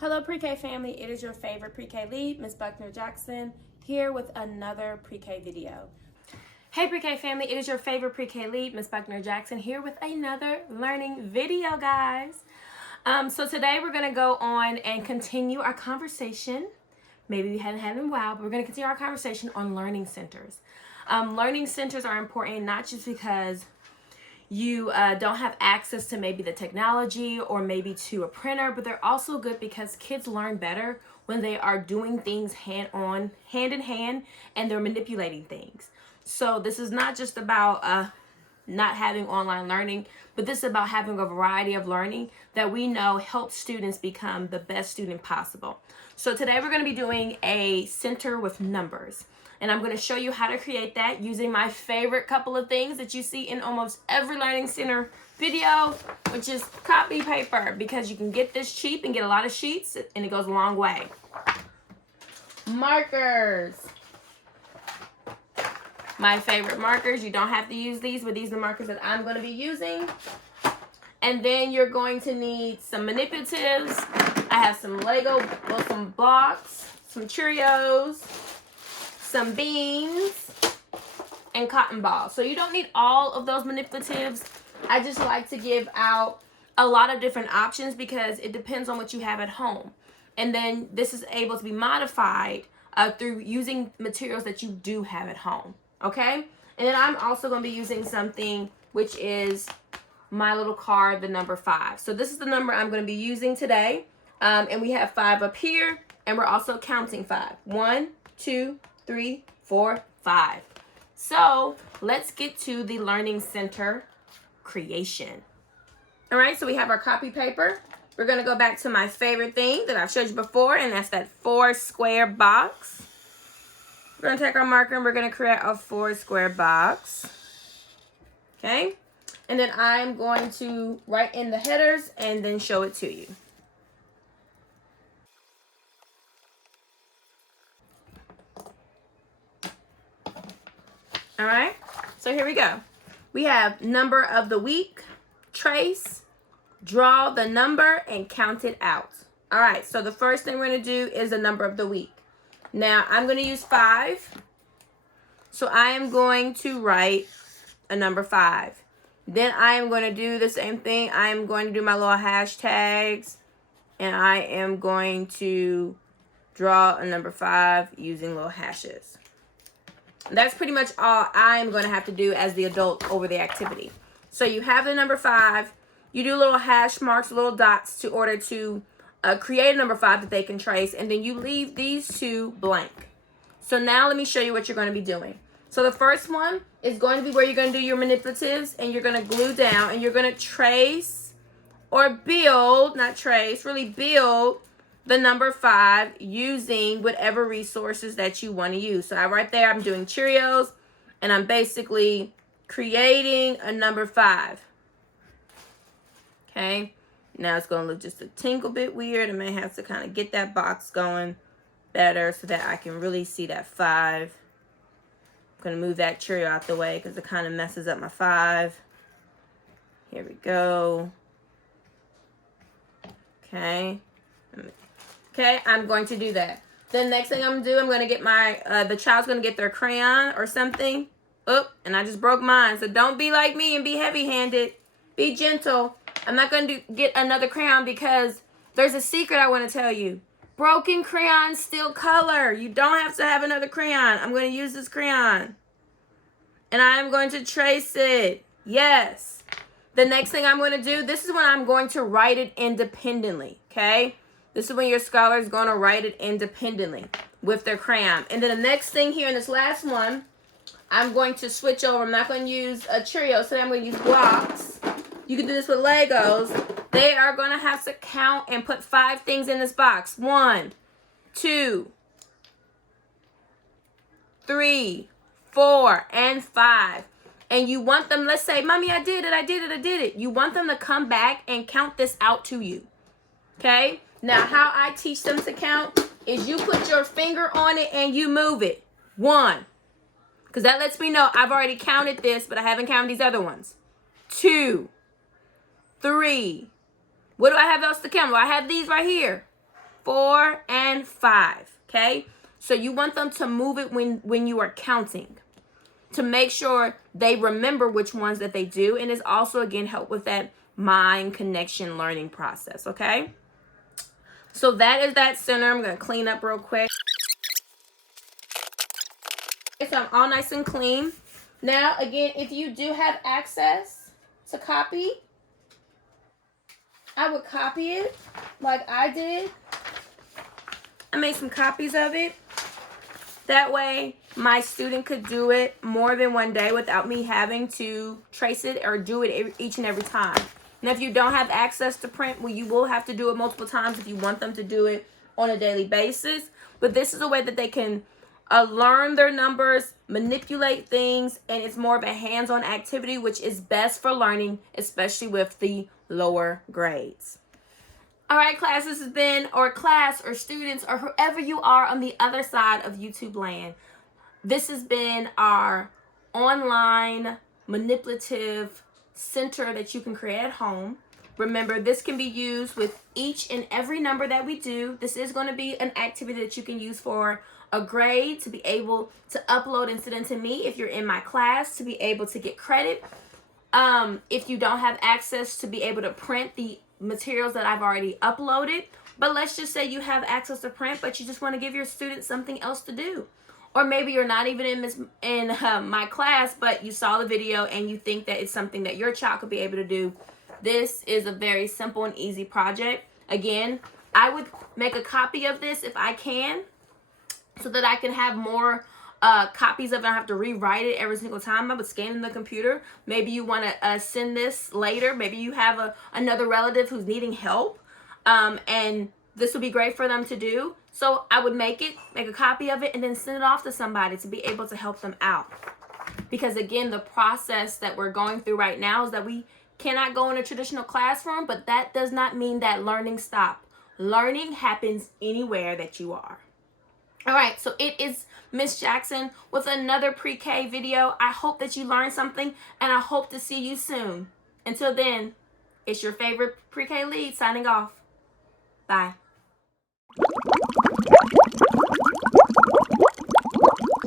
Hello Pre-K family, it is your favorite Pre-K lead, Ms. Buckner Jackson, here with another Pre-K video. Hey Pre-K family, it is your favorite Pre-K lead, Ms. Buckner Jackson, here with another learning video, guys. So today we're going to go on and continue our conversation. Maybe we hadn't had it in a while, but we're going to continue our conversation on learning centers. Learning centers are important not just because you don't have access to maybe the technology or maybe to a printer, but they're also good because kids learn better when they are doing things hand in hand, and they're manipulating things. So this is not just about not having online learning, but this is about having a variety of learning that we know helps students become the best student possible. So today we're going to be doing a center with numbers. And I'm going to show you how to create that using my favorite couple of things that you see in almost every Learning Center video, which is copy paper, because you can get this cheap and get a lot of sheets, and it goes a long way. Markers. My favorite markers. You don't have to use these, but these are the markers that I'm going to be using. And then you're going to need some manipulatives. I have some Lego, some blocks, some Cheerios, some beans, and cotton balls. So you don't need all of those manipulatives. I just like to give out a lot of different options because it depends on what you have at home. And then this is able to be modified through using materials that you do have at home. Okay? And then I'm also going to be using something which is my little card, the number 5. So this is the number I'm going to be using today. And we have 5 up here, and we're also counting 5. 1, 2, 3, 4, 5. So let's get to the Learning Center creation. All right, so we have our copy paper. We're going to go back to my favorite thing that I've showed you before, and that's that 4 square box. We're going to take our marker and we're going to create a 4 square box. Okay, and then I'm going to write in the headers and then show it to you. All right, so here we go. We have number of the week, trace, draw the number, and count it out. All right, so the first thing we're going to do is the number of the week. Now, I'm going to use 5. So I am going to write a number 5. Then I am going to do the same thing. I am going to do my little hashtags, and I am going to draw a number 5 using little hashes. That's pretty much all I'm going to have to do as the adult over the activity. So you have the number 5. You do little hash marks, little dots to order to create a number 5 that they can trace. And then you leave these 2 blank. So now let me show you what you're going to be doing. So the first one is going to be where you're going to do your manipulatives. And you're going to glue down. And you're going to trace or build, not trace, really build the number 5 using whatever resources that you want to use. So right there, I'm doing Cheerios, and I'm basically creating a number 5. Okay, now it's going to look just a tinkle bit weird. I may have to kind of get that box going better so that I can really see that 5. I'm going to move that Cheerio out the way because it kind of messes up my 5. Here we go. Okay, I'm going to do that. Then next thing I'm going to do, I'm going to get my, the child's going to get their crayon or something. Oh, and I just broke mine. So don't be like me and be heavy-handed. Be gentle. I'm not going to get another crayon because there's a secret I want to tell you. Broken crayons still color. You don't have to have another crayon. I'm going to use this crayon. And I'm going to trace it. Yes. The next thing I'm going to do, this is when I'm going to write it independently. Okay? This is when your scholar is going to write it independently with their crayon. And then the next thing here in this last one, I'm going to switch over. I'm not going to use a Cheerio. Today I'm going to use blocks. You can do this with Legos. They are going to have to count and put 5 things in this box. 1, 2, 3, 4, and 5. And you want them, let's say, Mommy, I did it. You want them to come back and count this out to you. Okay? Now, how I teach them to count is you put your finger on it and you move it. 1. Because that lets me know I've already counted this, but I haven't counted these other ones. 2, 3. What do I have else to count? Well, I have these right here. 4, and 5, okay? So you want them to move it when you are counting to make sure they remember which ones that they do. And it's also, again, help with that mind connection learning process, okay? So that is that center. I'm going to clean up real quick. So I'm all nice and clean. Now, again, if you do have access to copy, I would copy it like I did. I made some copies of it. That way, my student could do it more than one day without me having to trace it or do it each and every time. Now, if you don't have access to print, well, you will have to do it multiple times if you want them to do it on a daily basis. But this is a way that they can learn their numbers, manipulate things, and it's more of a hands-on activity, which is best for learning, especially with the lower grades. All right, class, this has been, or class, or students, or whoever you are on the other side of YouTube land. This has been our online manipulative center that you can create at home. Remember, this can be used with each and every number that we do. This is going to be an activity that you can use for a grade, to be able to upload and send it to me if you're in my class, to be able to get credit. If you don't have access to be able to print the materials that I've already uploaded, but let's just say you have access to print, but you just want to give your students something else to do. Or maybe you're not even in my class, but you saw the video and you think that it's something that your child could be able to do. This is a very simple and easy project. Again, I would make a copy of this if I can, so that I can have more copies of it. I have to rewrite it every single time. I would scan in the computer. Maybe you want to send this later. Maybe you have another relative who's needing help, and this would be great for them to do. So I would make a copy of it, and then send it off to somebody to be able to help them out. Because again, the process that we're going through right now is that we cannot go in a traditional classroom, but that does not mean that learning stops. Learning happens anywhere that you are. All right, so it is Miss Jackson with another pre-K video. I hope that you learned something, and I hope to see you soon. Until then, it's your favorite pre-K lead signing off. Bye.